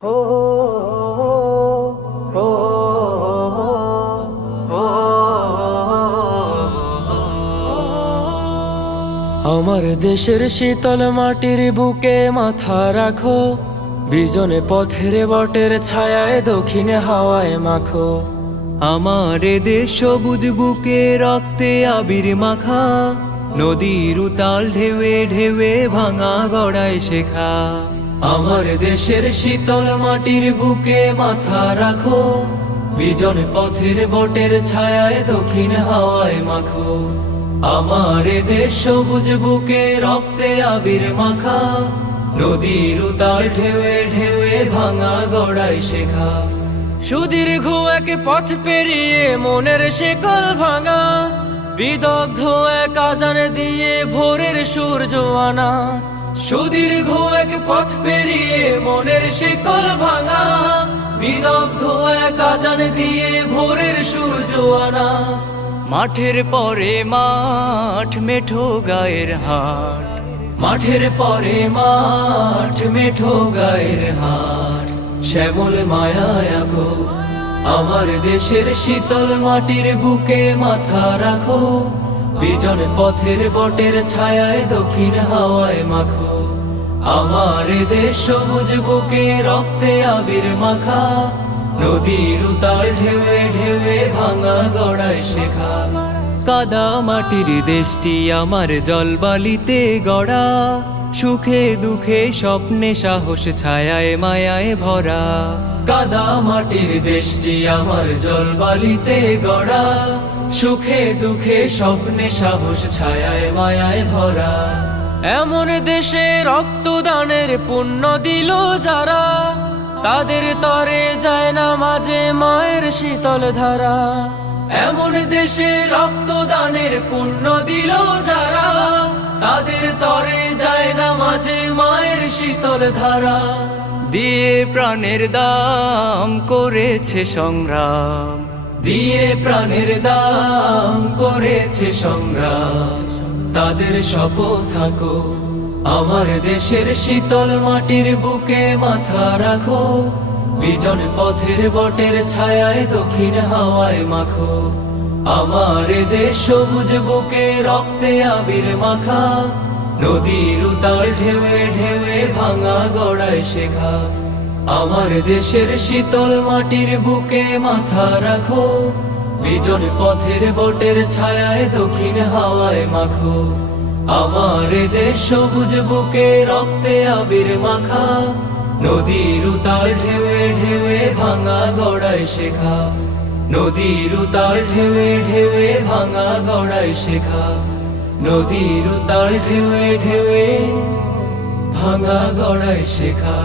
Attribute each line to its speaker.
Speaker 1: আমার দেশের শীতল মাটির বুকে মাথা রাখো, বিজনে পথের বটের ছায়ায় দক্ষিণে হাওয়ায় মাখো।
Speaker 2: আমার দেশ সবুজ বুকে রক্তে আবির মাখা, নদীর উতাল ঢেউয়ে ঢেউয়ে ভাঙা গড়ায় শেখা।
Speaker 1: আমার দেশের শীতল মাটির বুকে মাথা রাখো, বিজন পথের বটের ছায়ায় দক্ষিণ হাওয়ায় মাখো। আমার দেশ সবুজ বুকে রক্তে আবির মাখা, নদীর উতাল ঢেউয়ে ঢেউয়ে ভাঙা গড়াই শেখা। সুদীর্ঘ এক পথ পেরিয়ে মনের শেকল ভাঙা, বিদগ্ধ এক আজান দিয়ে ভোরের সূর্য আনা। সুদীর্ঘ এক পথ পেরিয়ে মনের শিকল ভাঙা, বিদগ্ধ এক আজান দিয়ে ভোরের সূর্য আনা।
Speaker 2: মাঠের পরে মাঠ, মেঠো গায়ের হাট।
Speaker 1: মাঠের পরে মাঠ, মেঠো গায়ের হাট। শ্যামল মায়া আগো আমার দেশের শীতল মাটির বুকে মাথা রাখো। বিজন পথের বটের ছায়ায় দক্ষিণ হাওয়ায় মাখো। আমার দেশ সবুজ বুকে রক্তে আবির মাখা। নদীর উতাল ঢেউে ঢেউে ভাঙা গড়ায় শেখা।
Speaker 2: কাদা মাটির দেশটি আমার জলবালিতে গড়া। সুখে দুঃখে স্বপ্নে সাহস ছায়ায় মায়ায় ভরা।
Speaker 1: কাদা মাটির দেশটি আমার জলবালিতে গড়া। সুখে দুঃখে স্বপ্নে সাহস, ছায়ায় মায়ায় ভরা। এমন দেশে রক্তদানের পুণ্য দিল যারা, তাদের তরে যায় না মাঝে মায়ের শীতল ধারা। এমন দেশে রক্তদানের পুণ্য দিল যারা, তাদের তরে যায় না মাঝে মায়ের শীতল ধারা।
Speaker 2: দিয়ে প্রাণের দাম করেছে সংগ্রাম।
Speaker 1: দিয়ে প্রাণের দাম করেছে সংগ্রাম তাদের শপথ থাকো, আমার দেশের শীতল মাটির বুকে মাথা রাখো, বিজন পথের বটের ছায়ায় দক্ষিণ হাওয়ায় মাখো। আমার দেশ সবুজ বুকে রক্তে আবির মাখা, নদীর উতাল ঢেউয়ে ঢেউয়ে ভাঙা গড়ায় শেখা। আমার দেশের শীতল মাটির বুকে মাথা রাখো, বিজন পথের বটের ছায়ায় দক্ষিণ হাওয়ায় মাখো। আমার দেশ সবুজ বুকে রক্তে আবির মাখা, নদীর উতাল ঢেউয়ে ঢেউয়ে ভাঙা গড়ায় শেখা। নদীর উতাল ঢেউয়ে ঢেউে ভাঙা গড়ায় শেখা। নদীর উতাল ঢেউয়ে ঢেউয়ে ভাঙা গড়ায় শেখা।